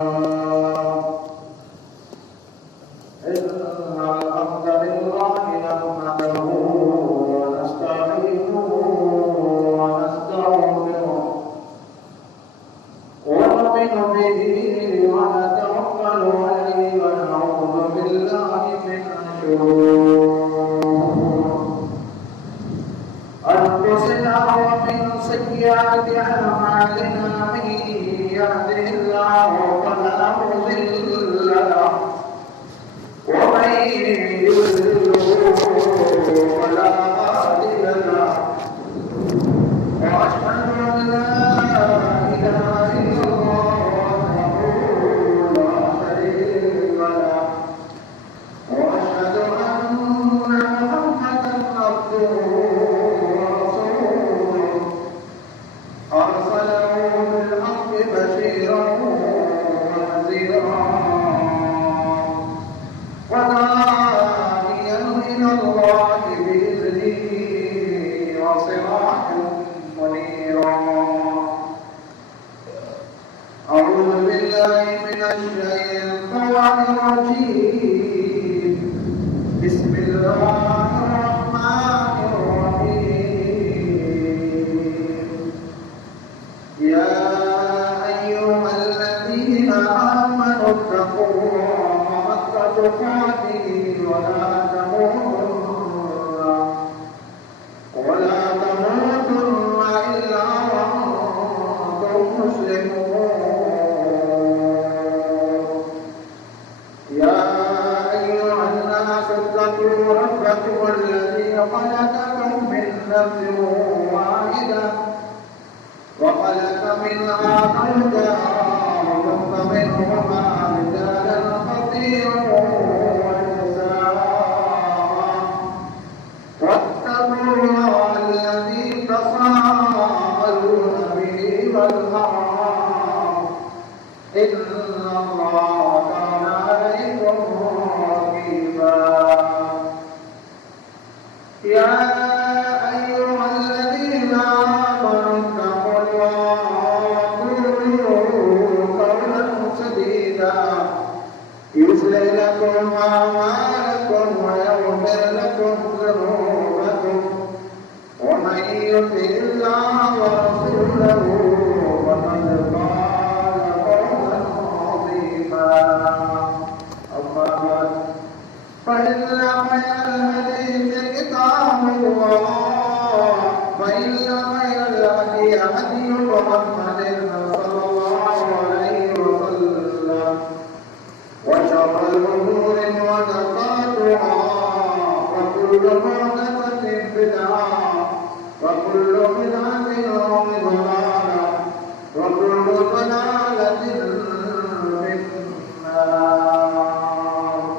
الحمد لله نحمده ونستعينه ونستغفره ونؤمن به ونتوكل عليه ونعوذ بالله من شرور أنفسنا ومن سيئات أعمالنا من يهده الله فلا مضل له ومن يضلل فلا هادي له وأشهد أن لا إله إلا الله وحده لا شريك له وأشهد أن محمدا عبده ورسوله أرسله بالحق بشيرا ونذيرا وداعيا إلى الله بإذنه وسراجا منيرا أعوذ بالله من الشيطان الرجيم بسم الله الرحمن الرحيم يا أيها الذين آمنوا اتقوا الله حق تقاته ولا تموتن إلا وأنتم مسلمون يا أيها الناس اتقوا ربكم الذي خلقكم من نفس واحدة وخلق منها زوجها وبث منهما رجالا كثيرا ونساء واتقوا الله الذي تساءلون به والأرحام إن الله كان عليكم رقيبا يا أيها الذين آمنوا اتقوا الله وقولوا قولا سديدا يصلح لكم أعمالكم ويغفر لكم ذنوبكم ومن يطع الله ورسوله فقد فاز فوزا عظيما أما بعد فإن خير الحديث كتاب الله وإن خير الهدي هدي محمد صلى الله عليه وسلم وشر الأمور محدثاتها وكل محدثة بدعة وكل بدعة ضلالة وكل ضلالة في النار.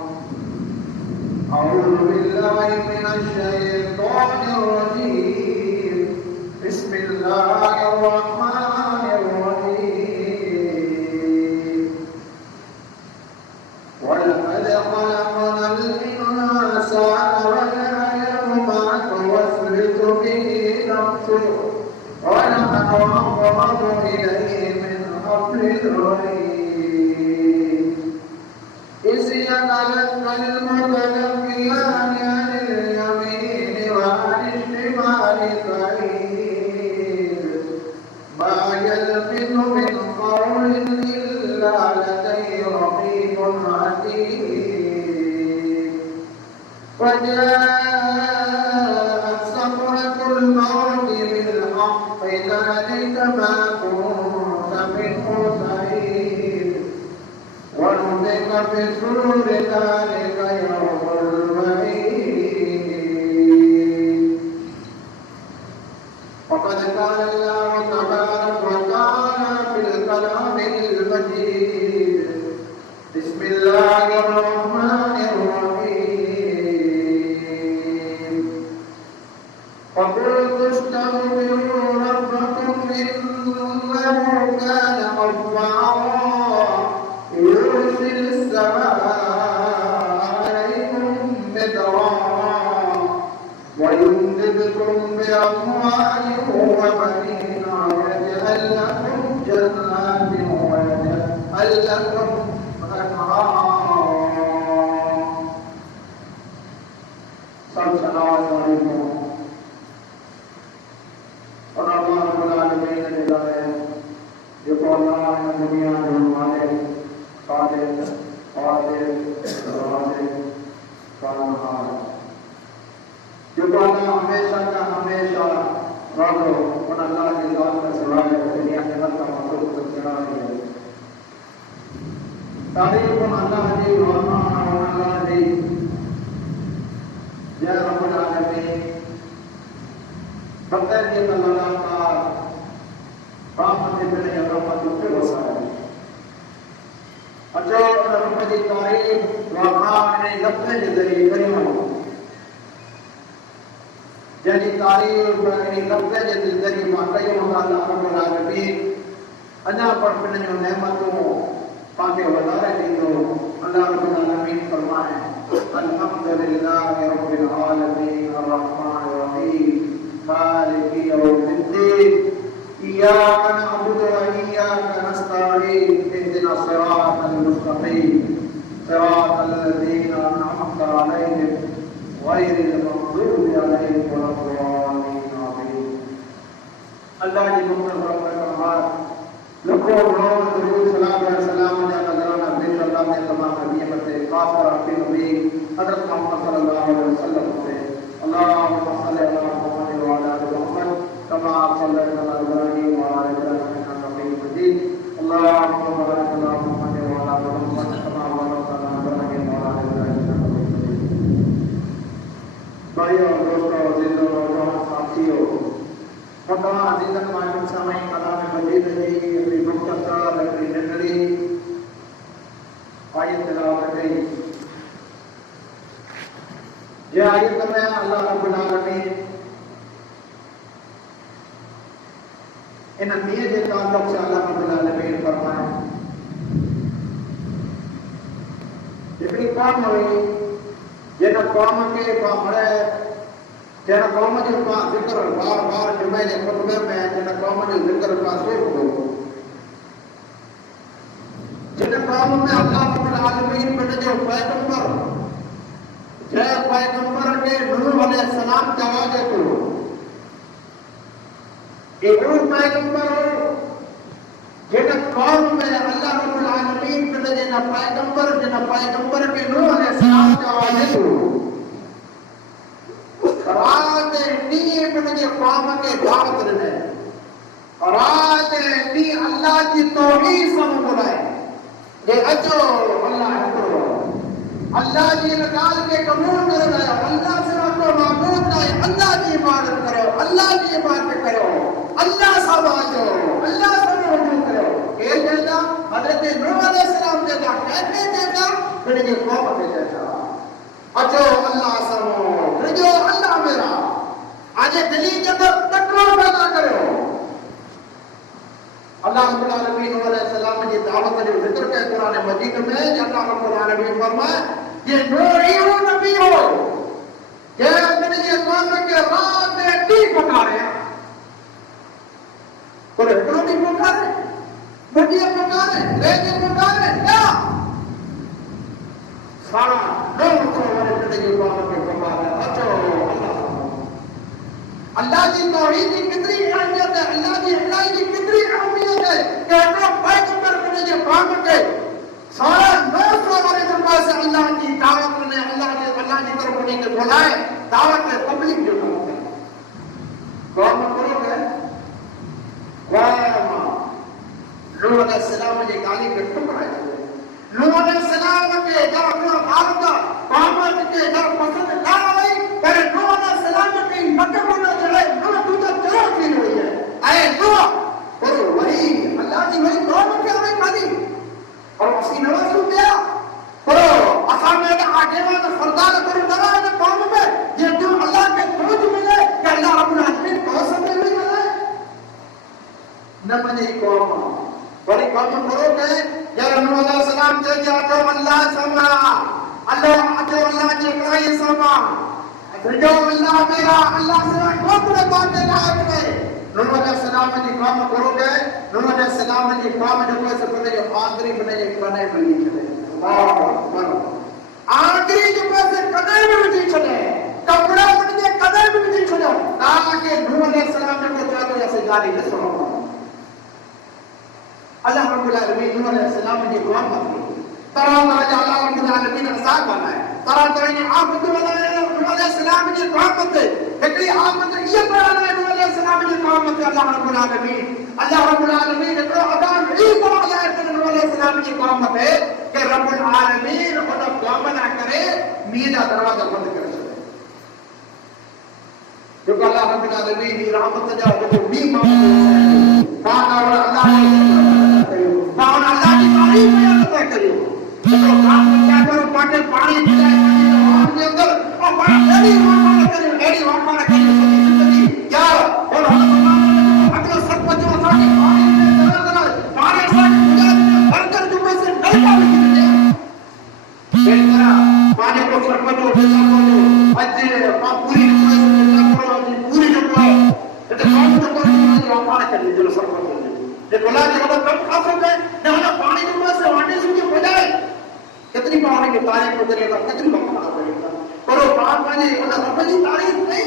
أعوذ بالله من الشيطان الرجيم بسم الله الرحمن الرحيم ولقد خلقنا الإنسان ونعلم ما توسوس به نفسه ونحن أقرب إليه من حبل الوريد إذ يتلقى المتلقيان عن اليمين وعن الشمال قعيد ما يلفظ من قول إلا لديه رقيب عتيد وجاءت سكرة الموت بالحق ذلك ما كنت منه تحيد ونفخ في الصور ذلك يوم الوعيد وقد قال الله تبارك وتعالى في الكلام المجيد بسم الله الرحمن الرحيم وقلت استغفروا ربكم إنه كان غفارا يرسل السماء عليكم مدرارا ويمددكم بأموال وبنين ويجعل لكم جنات ويجعل लअल्लकुम सब सलावत अलैकुम और अल्लाह रब्बुल आलमीन ने दिलाए जो अल्लाह ने दुनिया में हमारे कादिर कादिर राज़िक कानहार जो अल्लाह हमेशा का हमेशा राज़ो और अल्लाह की ज़ात का सिवाय दुनिया के हर का मखलूक सच्चा है तारीफ अल्लाह दी रहमान अल्लाह दी या रब्बुल आलमीन बकर के अल्लाह का रहमत इतने रहमत उठे वसाए अजो रब की तारीफ वहां ने लफ्ज़ के जरिए करी जैसी तारीफ ने लफ्ज़ के जरिए मां कई अल्लाह रब्बुल आलमीन अना पर पिन जो नेमतों पाके वधारे दींदो अल्लाह रब्बुल आलमीन फरमाए अल्हम्दुलिल्लाहि रब्बिल आलमीन अर्रहमानिर रहीम मालिकि यौमिद्दीन इय्याका नअबुदु व इय्याका नस्तईन इहदिनास सिरातल मुस्तक़ीम सिरातल लज़ीना अनअमता अलैहिम गैरिल मग़ज़ूबि अलैहिम वलद्दालीन आमीन। अल्लाह की मुक़द्दस रहमत लखों करोड़ दुरूद सलाम और सलाम या नजराना पेश अल्लाह ने तमाम नबियों पर खासकर आपके नबी हज़रत मोहम्मद सल्लल्लाहु अलैहि वसल्लम पे अल्लाहुम्मा सल्लि अला मुहम्मद व अला आलि मुहम्मद कमा सल्लैता अला इब्राहीम व अला आलि इब्राहीम इन्नका हमीदुम मजीद अल्लाहुम्मा बारिक अला मुहम्मद व अला आलि मुहम्मद कमा बारकता अला इब्राहीम व अला आलि इब्राहीम इन्नका हमीदुम मजीद। भाइयों और दोस्तों अज़ीज़ों और साथियों खुदा अज़ीज़न मायम समय कलाम मजीद जी अपनी मुख्तसर अपनी नगरी आयत तिलावत गई ये आयत में अल्लाह रब्बुल आलमीन इन नियत के ताल्लुक से अल्लाह रब्बुल आलमीन फरमाए इतनी कौम हुई जिन कौम के बामड़े जिन कौम जो जिक्र बार बार जुमे के खुतबे में जिन कौम जो जिक्र का शुरू हो जिन कौम में अल्लाह रब्बुल आलमीन ने जो पैगंबर जय पैगंबर के नूह अलैहिस्सलाम जवाब को एक और पैगंबर जिन कौम में अल्लाह रब्बुल आलमीन ने जिन पैगंबर के नूह अलैहिस्सलाम जवाब को रात नी मुझे कौम के दावत ने रात नी अल्लाह की तौहीद से बुलाए ये अचो अल्लाह करो अल्लाह की निकाल के कबूल कर दे अल्लाह से आपको माबूद नहीं अल्लाह की इबादत करो अल्लाह की इबादत करो अल्लाह से बाजो अल्लाह से रुजू करो ये कहता हजरत नूह अलैहिस्सलाम कहता कहते कहता फिर ये कौम के कहता अचो अल्लाह समो जो अल्लाह मेरा आज दिली के अंदर तकवा पैदा करो अल्लाह रब्बुल आलमीन अलैहिस्सलाम की दावत जो जिक्र है कुरान मजीद में अल्लाह रब्बुल आलमीन फरमाए ये नूरियो नबी हो कि मैंने ये कौम के रात में टी पुकारे पर इतना भी पुकारे बढ़िया पुकारे लेके पुकारे क्या सारा लोग तो वाले जिंदगी कौम के पुकारे अचो अल्लाह की तौहीद की कितनी अहमियत है अल्लाह की इलाही की कितनी अहमियत है कि अपना पैगंबर ने जो कौम के सारा नौसर वाले के पास अल्लाह की दावत ने अल्लाह की तरफ उन्हीं के बुलाए दावत में पब्लिक जो करते हैं कौम करोगे वाह नूह अलैहिस्सलाम ने गाली पे ठुकराए नूह अलैहिस्सलाम के जब अपना भारत कौम के जब पसंद ना आई पर नूह अलैहिस्सलाम की मतलब न चले नूह तू तो चलो की हुई है आए नूह करो वही अल्लाह की वही कौम के हमें खाली और उसी नवाज हो गया करो आसाम में आगे वाला सरदार करो दवा है कौम में ये जो अल्लाह के खोज मिले कि अल्लाह रब्बुल आलमीन कौसम में भी मिले न मने कौम बड़ी कौम करोगे या नूह अलैहिस्सलाम जे क्या तो अल्लाह समा अल्लाह जो अल्लाह जे कई समा जो अल्लाह मेरा अल्लाह से कोई बात नहीं नूह अलैहिस्सलाम जी कौम करो गए नूह अलैहिस्सलाम जी कौम जो कोई से पने जो आखिरी बने जो कने बनी छे अल्लाह अकबर आखिरी जो कोई से कने में विझी छे कपड़ा बने कने में विझी छे ताकि नूह अलैहिस्सलाम जो चालो ऐसे जारी न सुनो अल्लाह रब्बुल आलमीन नूह अलैहिस्सलाम जी कौम मत तरह तरह अल्लाह रब्बुल आलमीन अज़ाब बनाए तरह तरह आफत बनाए नूह अलैहिस्सलाम जी कौम मत एकड़ी आफत ये बनाए नूह अलैहिस्सलाम जी कौम मत अल्लाह रब्बुल आलमीन एकड़ो अदाब ई बनाया है नूह अलैहिस्सलाम जी कौम मत के रब्बुल आलमीन उन कौम ना करे मीर दा दरवाजा बंद करे छे जो अल्लाह रब्बुल आलमीन दी रहमत जा जो नी मांगो पाना और अल्लाह पाना अल्लाह की तारीफ बयान करियो तो काम क्या करो पाटे पानी पिलाए पानी के अंदर और बड़ा एडी वापा करियो जिंदगी यार और अगला सरपंच वसा के पानी में दर पानी से बरकर जो में से डलवा दे बेटा पानी को सरपंच उठा को आज पूरी पूरी जो तो काम तो कर वापा करियो जो सरपंच जे बोला जे कम खास हो गए न होना पानी के पास से वाटे से बजाए कितनी पानी की तारीफ करेगा कितनी बखना करेगा करो बात माने उन्हें रब की तारीफ नहीं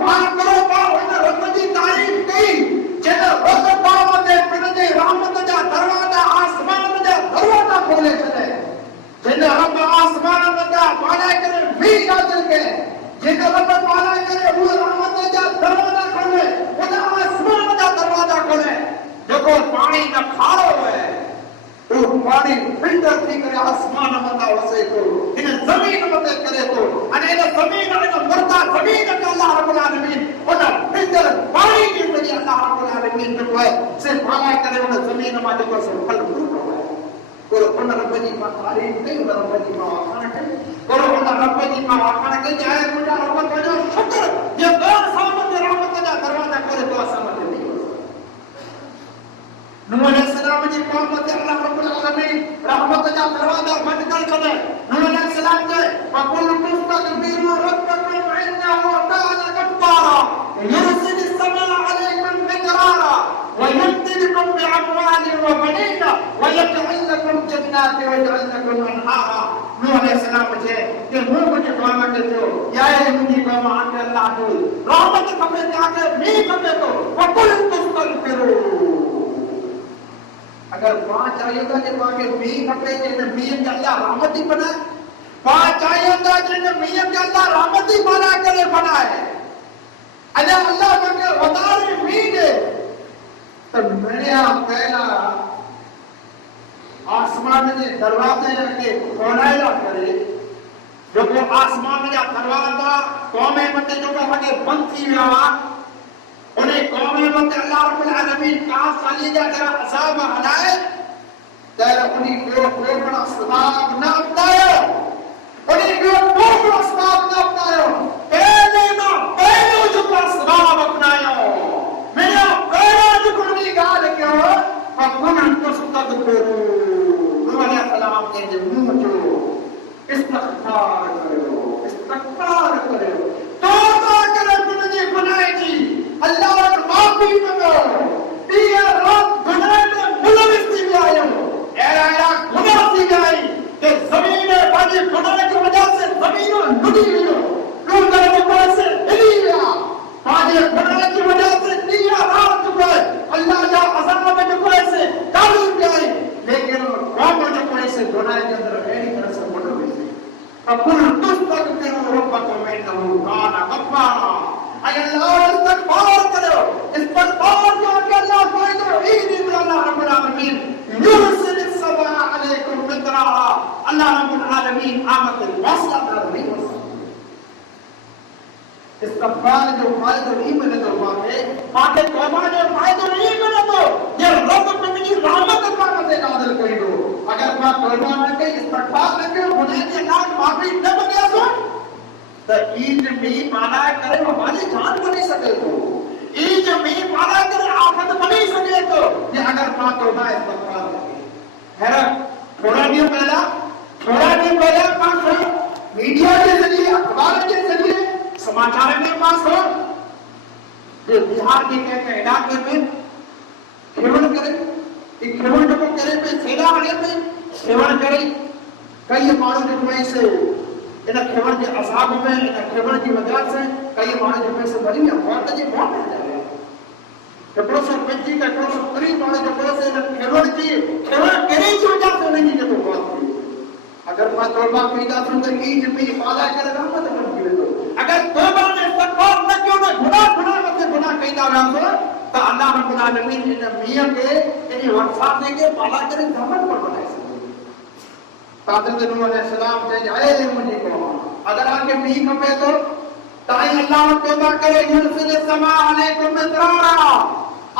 बात करो बात उन्हें रब की तारीफ नहीं जब रब बात दे पिने रहमत जा दरवाजा आसमान जा दरवाजा खोले चले जब रब आसमान जा पाला करे भी नाज़िल के जब रब पाला करे वो रहमत जा दरवाजा खोले वो आसमान जा दरवाजा खोले देखो पानी न खारो है वो पानी फिल्टर थी करे आसमान मता वसे तो इन जमीन मते करे तो अने इन जमीन इन मरता जमीन के अल्लाह रब्बुल आलमीन उन फिल्टर पानी के जरिए अल्लाह रब्बुल आलमीन जो है से पाला करे उन जमीन में जो से फल फ्रूट हो को उन रब जी मा तारीफ कई उन रब जी मा आखान कई को उन रब जी मा आखान कई जाए मुंडा रब जो शुक्र ये गैर सामत रहमत जा दरवाजा करे तो असमत नहीं नूह अलैहिस्सलाम जी कौम मत अल्लाह रब्बुल आलमीन रहमत जा दरवाजा बंद कर छले नूह अलैहिस्सलाम के वकुल मुस्तगफिरु रब्बकुम इन्नहु काना गफ्फारा युरसिल समा अलैकुम मिदरारा व यumdidukum बिअमवालिन व बनीन व यजअल लकुम जन्नातिन व यजअल लकुम अनहारा नूह अलैहिस्सलाम जे के मुंह के कौम के जो याए मुंजी कौम आके अल्लाह को रहमत खपे जाके मी खपे तो वकुल मुस्तगफिरु अगर पांच आयोता के बाके मी खपे जे मी के अल्लाह रहमती बनाए पांच आयोता जे मी के अल्लाह रहमती बना करे बनाए अने अल्लाह के वदारे मी दे तो मैंने पहला आसमान के दरवाजे के खोलाया करे जो को आसमान का दरवाजा कौमे मते जो के बंद थी विया उन्हें कौमे मते अल्लाह रब्बुल आलमीन का साली जा जरा अज़ाब हलाए तेरे उन्हीं को बड़ा सबाब ना अपनायो उन्हीं को बड़ा सबाब ना अपनायो पहले जो का सबाब अपनायो मेरा पहला जो कुनी गाल क्यों अपन तो सुतद करो नूह अलैहिस्सलाम के जो मुंह जो इस्तगफार करो तौबा करे कुनी गुनाह की अल्लाह की माफी मांगो ये रात गुनाह में मुलविस थी आयो ऐरा गुनाह थी गई कि जमीन बाजी गुनाह की वजह से जमीन लुटी गई लोग के पास से हिली गया बाजी गुनाह की वजह से दिया रात को अल्लाह जा अज़ाब में जो से डाल गई लेकिन कौम जो कोई से गुनाह के अंदर ऐसी तरह से मुलविस अकुल तुस्तगफिरु रब्बकुम इन्नहु काना गफ्फारा अल्लाह इस्तगफार करो इस्तगफार जो कि अल्लाह कोई तो ईद अल्लाह रब्बुल आलमीन युरसिल समा अलैकुम मिदरारा अल्लाह रब्बुल आलमीन आमत वासला कर नहीं हो इस्तगफार जो फायदा नहीं मिले तो पाके तौबा जो फायदा नहीं मिले तो ये रब की रहमत का मत नाज़िल कर दो अगर मैं तौबा न के इस्तगफार न के गुनाह के लाख माफी न मांगे तो तो ईद में माना करे हमारी जान बनी सके तो ईद में माना करे आफत बनी सके तो ये अगर बात होगा इस्तगफार है थोड़ा दिन पहले पास मीडिया के जरिए अखबार के जरिए समाचार में पास हो जे बिहार के कंहिं इलाइक़े में खेवण करे ई खेवण जेको करे पे सेवा हणे पे सेवण करे कई माण्हू जेको आहे से इन खेवण जे असाब में इन खेवण जी वजह से कई माण्हू जेको आहे से मरी विया मौत जी मौत थी विया हिकिड़ो सौ 25 का हिकिड़ो सौ 30 माण्हू जेको आहे से इन खेवण कहिड़ी जी वजह से उन्हनि जी जेको मौत थी अगर मां तौबा कईंदासीं त ई जिंदगी पाला करे रहमत बणजी वेंदो अगर तौबा ने इस्तगफार न कयो न गुनाह मथे गुनाह कईंदा रहंदो त अल्लाह रब्बुल आलमीन इन मियां के इन वफ़ाने के पाला करे रहमत पर बनाए सके हज़रत नूह अलैहिस्सलाम चई आए मुंहिंजी कौम अगर आके मी खपे तो ताई अल्लाह तौबा करे युरसिल समा अलैकुम मिदरारा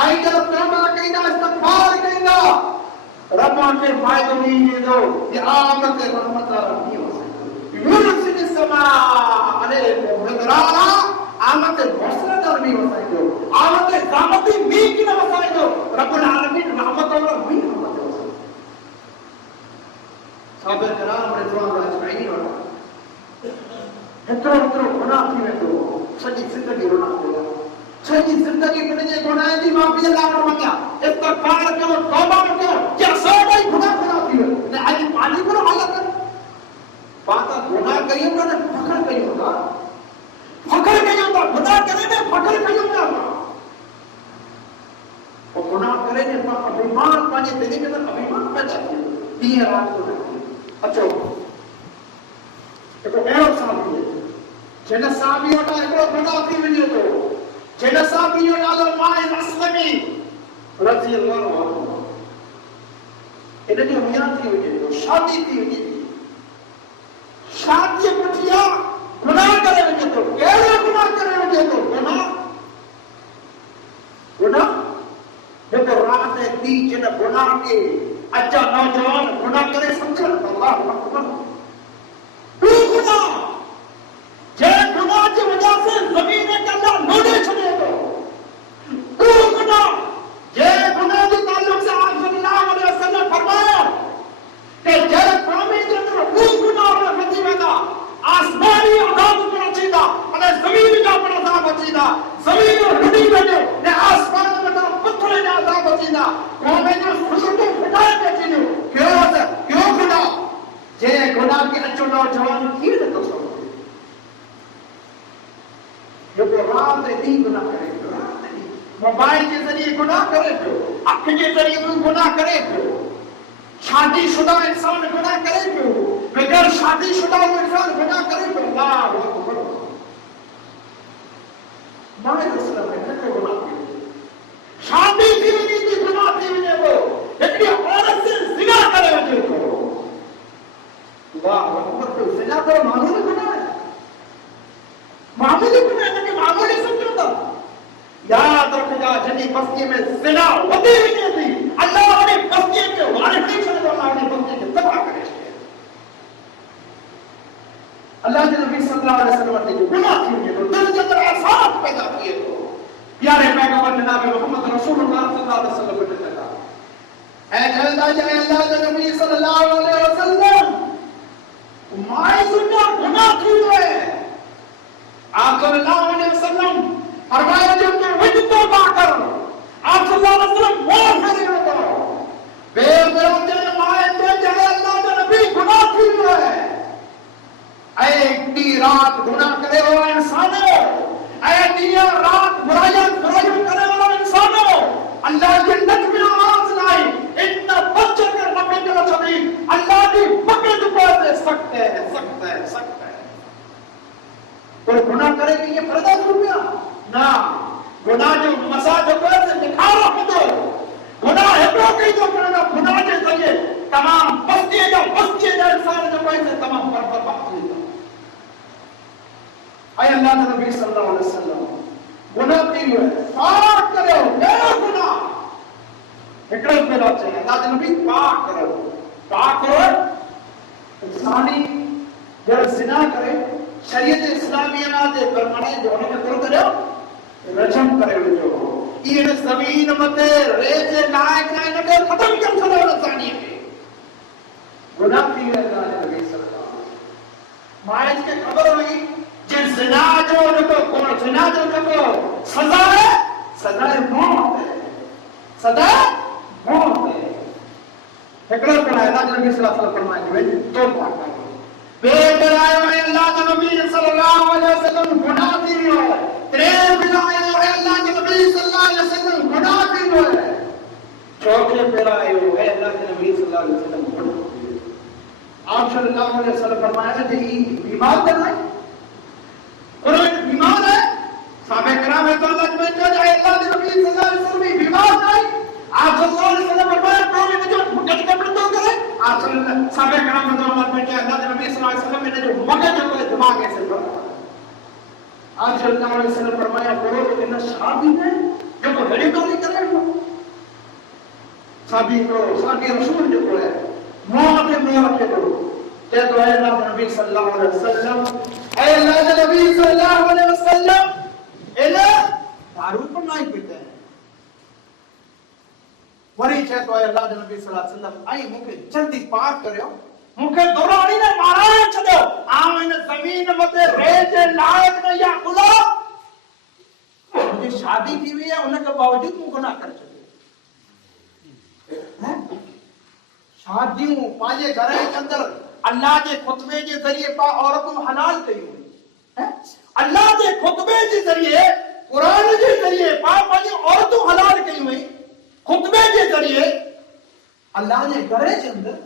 आई जब तौबा कईंदा इस्तगफार कईंदा रब के फायदो नहीं दो ये आमत रहमत रब्बी हो युरसिल समा अलैकुम मिदरारा आमत मौसम रब्बी हो आमत क़यामती मी की न वसाइदो रब्बुल आलमीन रहमत और मी रहमत हो साबिर कराम रिज़वान अजमईन हेतिरो गुनाह थी वेंदो सॼी ज़िंदगी गुनाह थी वेंदो सॼी ज़िंदगी पंहिंजे गुनाह जी माफ़ी लाइ वञा इस्तगफार कयो तौबा कयो या सभई गुनाह थी वेंदो ने अॼु पंहिंजी पर हालत पाण गुनाह कयूं था न फखर कयूं था गुनाह करे ने फखर कयूं था और गुनाह करे ने अभिमान पंहिंजे दिलि में अभिमान पैदा थी वेंदो ॾींहं राति को अचो हिकु अहिड़ो साथी जिन साहबी वटां हिकिड़ो गुनाह थी वञे थो जिन साहबी जो नालो माइज़ अस्लमी रज़ी अल्लाह अन्हु इन जो मियां थी वञे थो शादी थी वञे थी शादी पुठियां गुनाह करे वञे थो कहिड़ो गुनाह करे वञे थो गुनाह जेको राति ऐं ॾींहुं जिन गुनाह खे अचा नौजवान गुनाह करे सम्झनि अल्लाहु अकबर गुनाह जे गुनाह जी वजह से ज़मीन के अंदर नोड़े छॾे थो गुनाह जे गुनाह जे ताल्लुक से आप सल्लल्लाहु अलैहि वसल्लम फरमाया कि जे क़ौमी जे अंदर गुनाह में वधी वेंदा आसमानी अज़ाब पर अचींदा अने ज़मीन जा पर अज़ाब अचींदा ज़मीन रुड़ी वञे ने आसमान में पत्थर जा अज़ाब अचींदा क़ौम जो सुसुटो फिटाए अचींदो क्यों गुनाह जे गुनाह के अचो नौजवान कीअं नथो सघे जेको राति ॾींहुं गुनाह करे पियो मोबाइल के ज़रिए गुनाह करे पियो अख जे ज़रिए गुनाह करे पियो शादीशुदा इंसान गुनाह करे पियो बगैर शादीशुदा इंसान गुनाह करे पियो अल्लाहु अकबर माइज़ अस्लमी ने गुनाह कयो शादी थी वञे थी गुनाह थी वञे थो हिकिड़ी औरत से ज़िना करे वञे थो अल्लाहु अकबर तो ज़िना तो मामूली गुनाह है मामूली गुनाह है कि मामूली समझो था याद रखिएगा जॾहिं बस्ती में ज़िना वधी वञे थी अल्लाह ने बस्ती के वारिस नहीं छॾींदो अल्लाह ने बस्ती खे तबाह करे छॾियो अल्लाह जे नबी सल्लल्लाहु अलैहि वसल्लम ते गुनाह थी वञे थो दिलि जे अंदरि अहसास पैदा थिए थो प्यारे पैगंबर जनाब मोहम्मद रसूलुल्लाह सल्लल्लाहु अलैहि वसल्लम ने कहा ऐ चलदा जाए अल्लाह के नबी सल्लल्लाहु अलैहि वसल्लम माइज़ जो गुनाह थी वियो है आप सल्लल्लाहु अलैहि वसल्लम फरमाया जो कि वही तौबा कर आप सल्लल्लाहु अलैहि वसल्लम मौत करे हो बेबरते माइज़ जो जाए अल्लाह के नबी गुनाह थी वियो है ऐ डी रात गुनाह करे हो इंसानो ऐ ॾींहुं रात बुराइयां करे वाला इंसानो अल्लाह के नक में आवाज लाई इन बच्चों के रब्बे के सदीक अल्लाह की पकड़ पे सकते हैं कोई गुनाह करे कि ये पर्दा छूट गया ना गुनाह जो मसा जो कर दिखावा होतो गुनाह हेतिरो कई तो करना गुनाह जे ज़रिए तमाम बस्ती जा इंसान जो कोई से तमाम बर्बाद थी वेंदा ऐं अल्लाह के नबी सल्लल्लाहु अलैहि वसल्लम गुनाह थी वियो पाक करियो कहिड़ो गुनाह हिकिड़ो भेरो चई अल्लाह के नबी पाक करो इंसानी जब ज़िना करे शरीयत इस्लामिया ना दे परमाणे जो ने करो करियो रजम करे वजो ये जमीन मते रेजे लायक ना ने खत्म कर छड़ो इंसानी के गुनाह थी अल्लाह के नबी सल्लल्लाहु अलैहि वसल्लम माइज के खबर हुई जे ज़िना जो को कोन जिना जो जेको सज़ा है सज़ा मौत है, सज़ा मौत है। हिकिड़ो पिणु अलाह जो नबी सल्लल्लाहु अलैहि वसल्लम फरमाए वञ तौबा कर। ॿिए पिणु आयो आहे अलाह जो नबी सल्लल्लाहु अलैहि वसल्लम गुनाह थी वियो आहे। टे पिणु आयो आहे अलाह जो नबी सल्लल्लाहु अलैहि वसल्लम गुनाह थी वियो आहे। चौथे पिणु आयो आहे अलाह जो नबी सल्लल्लाहु अलैहि वसल्लम गुनाह थी वियो आहे। आप सल्लल्लाहु अलैहि वसल्लम फरमाया कि बीमार त नाहे, कुरान बीमार है। साहबे किराम रज़ियल्लाहु अन्हुम चयो अल्लाह जो नबी सल्लल्लाहु अलैहि वसल्लम बीमार नाहे। आप सल्लल्लाहु अलैहि वसल्लम फरमाया कौन इनजो मगज कपड़ो करे। आप साहबे किराम रज़ियल्लाहु अन्हुम चयो अल्लाह जो नबी सल्लल्लाहु अलैहि वसल्लम इनजो मगज जो दिमाग ऐसे पर। आप सल्लल्लाहु अलैहि वसल्लम फरमाया करो इन शादी में जो हेड़ी गाली करे शादी को साके रसूल जो है मौत के करो ते तो है अल्लाह जो नबी सल्लल्लाहु अलैहि वसल्लम ऐ अल्लाह जो नबी सल्लल्लाहु अलैहि वसल्लम इने दारू पर नहीं पीते हैं। वरी छे तो अल्लाह जो नबी सल्लल्लाहु अलैहि वसल्लम आई मुके जल्दी पाक करियो, मुके दुराणी ने माराए छडो आ इन जमीन मते रह जे लायक न या खुला मुझे शादी थी हुई है उनके बावजूद मु गुनाह कर छडो है। शादियों पाजे घर के अंदर अल्लाह के खुतबे के जरिए पा औरतों हलाल कई हुई है। अल्लाह के खुतबे के जरिए कुरान के जरिए पा पाजे औरतों हलाल कई हुई। खुतबे के जरिए अल्लाह ने घर के अंदर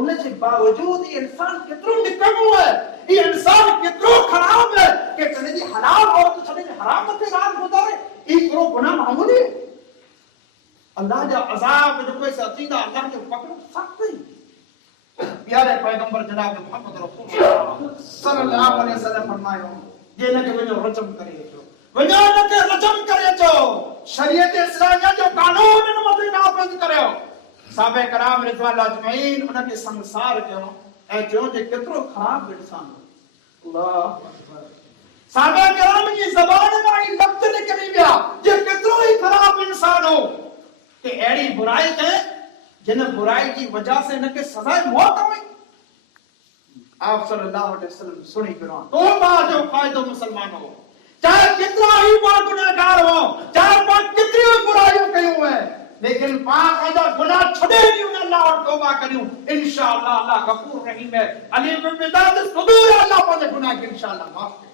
उनके बावजूद इंसान कितरो निकम्मो है, ये इंसान कितरो खराब है कि चले जी हलाल औरत चले जी हराम मते रात गुजारे ई करो गुनाह मामूली है। अल्लाह जा अजाब जो कोई सतीदा अल्लाह के पकड़ सकते प्यारे पैगंबर जनाब मोहम्मद रसूलुल्लाह सल्लल्लाहु अलैहि वसल्लम फरमायो जे न के वजो रजम करे छो वजो न के रजम करे छो शरीयत इस्लामिया जो कानून न मते नाफिज करयो। साहबे कराम रिज़वानुल्लाह अजमईन उनके संसार कयो ऐ जो जे केतरो खराब इंसान अल्लाह अकबर। साहबे कराम की ज़बान में ई लफ्ज़ निकली गया जे केतरो ही खराब इंसान हो कि एड़ी बुराई है जिन बुराई की वजह से इनके सजा मौत हुई। आप सल्लल्लाहु अलैहि वसल्लम सुनी करो तौबा जो फायदो मुसलमान हो चाहे कितना ही बड़ा गुनाहगार हो चाहे पाक कितनी बुराइयों कयूं है लेकिन पाक अदा गुनाह छड़े नहीं उन अल्लाह और तौबा करियो इंशाअल्लाह अल्लाह गफूर रहीम है अलीम बिदात सुदूर अल्लाह पाक गुनाह के इंशाअल्लाह माफ करे।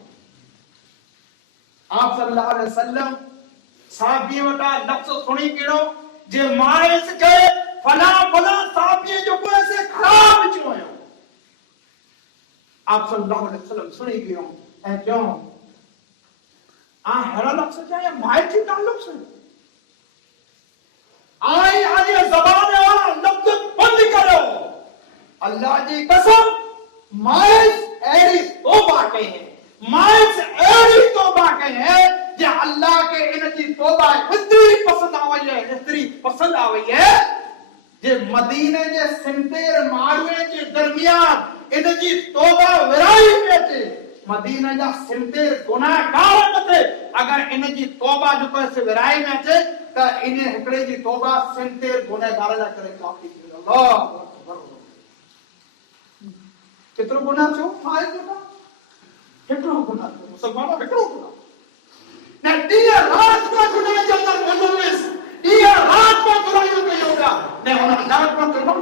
आप सल्लल्लाहु अलैहि वसल्लम साहबी वटा लफ्ज सुनी केड़ो जे माइस के फला फला साहबी जो को ऐसे खराब जो है। आप सल्लल्लाहु अलैहि वसल्लम सुनी गयो ऐ क्यों आ हरा लफ्ज है माइस के ताल्लुक से आई आज ज़बान वाला लफ्ज बंद करो। अल्लाह की कसम माइस एड़ी तौबा कहे माइस एड़ी तौबा कहे जे अल्लाह के इनकी तौबा इतनी पसंद आवई है इतनी पसंद आवई है जे मदीने जे सिंतेर मारवे के दरमियान इनकी तौबा विराई में थे मदीने जा सिंतेर गुनाहगार थे अगर इनकी तौबा जो कैसे विराई में थे त इने हिकड़े जी तौबा सिंतेर गुनाहगार ला करे काफी थी। अल्लाह अकबर। कितरो गुनाह छो फाय गुनाह कितरो गुनाह मुसलमानो कितरो गुनाह ना दिया रात का गुनाह जब तक मुजरिस दिया रात का गुनाह जो होगा ने होना रात का तौबा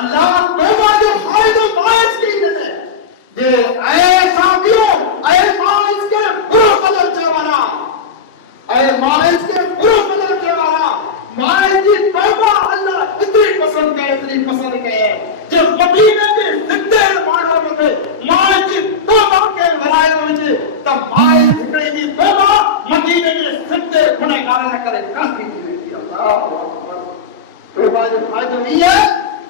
अल्लाह तौबा जो फायदो माइस की ने जे ऐ साथियों ऐ माइस के बुरा कदर चवाना ऐ माइस के बुरा कदर चवाना माइस की तौबा अल्लाह इतनी पसंद है जो मदीने के जिंदे मारवा में माइस की तौबा के वरायो में त माइस हिकड़े की तौबा मदीने के जिंदे गुनाहगार न करे काफी थी। अल्लाह अकबर। तौबा जो फायदो ये है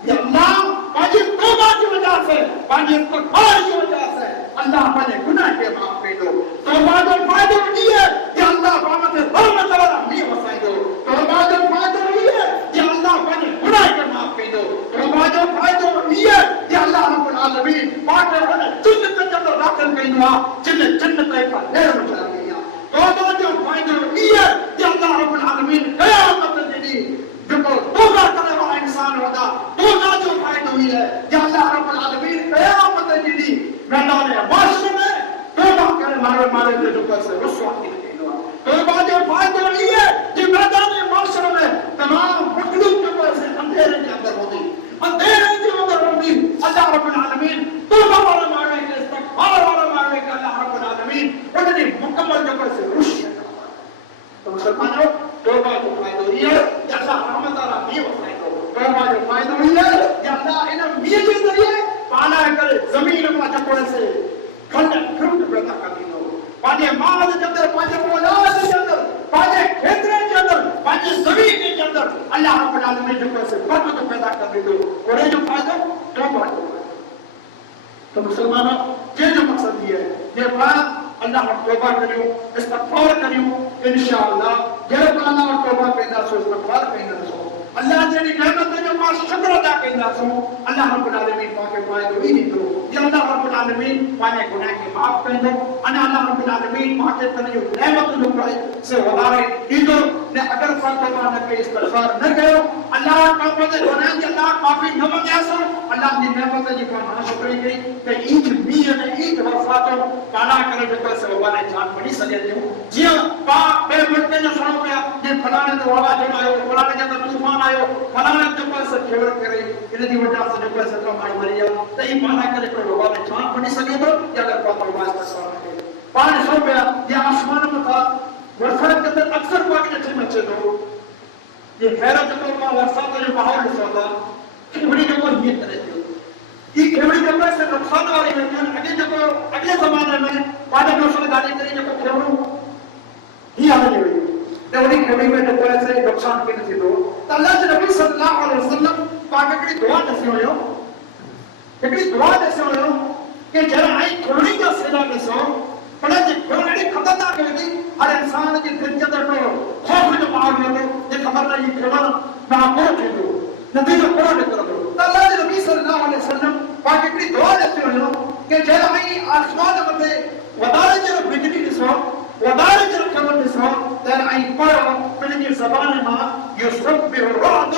ये अल्लाह पाजी तौबा की वजह से पाजी इस्तगफार की वजह से अल्लाह पाजी गुनाह के माफ कर दो। तौबा जो फायदो ये है कि अल्लाह पामा से रहमत वाला नहीं वसाई दो। तौबा जो फायदो ये है कि अल्लाह पाजी गुनाह के माफ कर दो। तौबा जो फायदो ये है कि अल्लाह रब्बुल आलमीन पाके होने जन्नत के अंदर दाखिल कइनो जन्नत का नेर मचा दिया। तौबा जो फायदो ये है कि अल्लाह रब्बुल आलमीन क़यामत के दिन जो तौबा करने वाला इंसान होता तौबा जो फायदा हुई है कि अल्लाह रब्बुल आलमीन क़यामत के दिन मैदान महशर में तौबा करे मारे जो कर रुसवा की तौबा जो फायदा नहीं है कि मैदान माशर में तमाम मखलूक के पास अंधेरे के अंदर होती अल्लाह रब्बुल आलमीन तौबा वाला मारने के इस्तिग़फ़ार वाला मारने के अल्लाह रब्बुल आलमीन उन्हें मुकम्मल जगह से रुशिया तो मुसलमानों तौबा को फायदा ये अल्लाह रहमत वाला भी फायदा तौबा जो फायदा है कि अल्लाह इन मिये के जरिए पाना करे जमीन में जको से खंड फ्रूट पैदा कर दीनो पाजे माल के अंदर पाजे औलाद के अंदर पाजे खेतरे के अंदर पाजे जमीन के अंदर अल्लाह रब्बुल आलमीन जको से बरकत पैदा कर दीनो और ये जो फायदा तौबा तो मुसलमानों ये जो मकसद है ये बात अल्लाह तौबा करियो इस्तग़फ़ार करियो इंशाअल्लाह जब अल्लाह तौबा पैदा सो इस्तग़फ़ार पैदा सो अल्लाह जेडी नेमत जो मां शुक्र अदा कइंदा सो अल्लाह रब्बुल आलमीन पाके पाए तो ही तो ये अल्लाह रब्बुल आलमीन पाने गुनाह के माफ कइंदो अने अल्लाह रब्बुल आलमीन पाके तने जो नेमत जो पाए से वलारे दीदो ने अगर तौबा न के इस्तग़फ़ार न कयो अल्लाह का पते गुनाह के अल्लाह माफी न मांगे सो अल्लाह की नेमत जी को ना शुक्र कई ते ईद मिय ने ईद वफातो काला करे जो से वलारे जान पड़ी सके जो जिया पा बे मटके जो सुनो पिया जे फलाने तो वाला जो आयो फलाने जे तूफान आयो फलाने जो से खेवर करे इन दी वजह से जो से तो मार मरिया ते ई माना करे को वलारे जान पड़ी सके तो या अगर पातो वास्ता सवाल है 500 रुपया या आसमान में था वर्षा के अंदर अक्सर पाक के मचे दो ये हैरत को का वर्षा का जो माहौल होता खेवड़ी जो को ये तरह थी ये खेवड़ी जो से नुकसान वाली है अगले जो अगले जमाने में पाने जो से गाली करी जो खेवड़ू ही आ गई तो उन्हीं खेवड़ी में जो से नुकसान के नहीं दो अल्लाह के नबी सल्लल्लाहु अलैहि वसल्लम पाक की दुआ कैसे होयो एकड़ी दुआ कैसे होयो कि जरा आई खेवड़ी का सेना में सो पड़ा जे खेवड़ी खतरनाक है हर इंसान की दिल के अंदर तो खौफ जो मार लेते ये खबर नहीं खेवड़ा ना को खेलो नतीजा पूरा निकल दो अल्लाह के नबी सल्लल्लाहु अलैहि वसल्लम पाक की दुआ देते हो कि जरा आई आसमान में वदारे जो बिजली दिसो वदारे जो खबर दिसो तर आई पढ़ो फिर की ज़बान में युसब्बिहु अर्रअद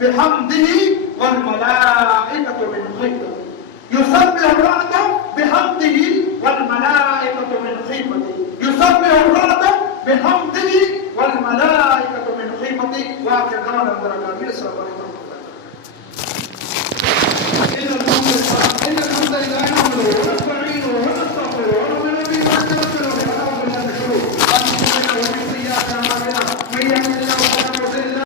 बिहम्दिही वल मलाइकतु मिन खिफतिही युसब्बिहु अर्रअद बिहम्दिही वल मलाइकतु मिन खिफतिही युसब्बिहु अर्रअद बिहम्दिही वल मलाइकतु मिन खिफतिही वा के गाना अंदर का भी सब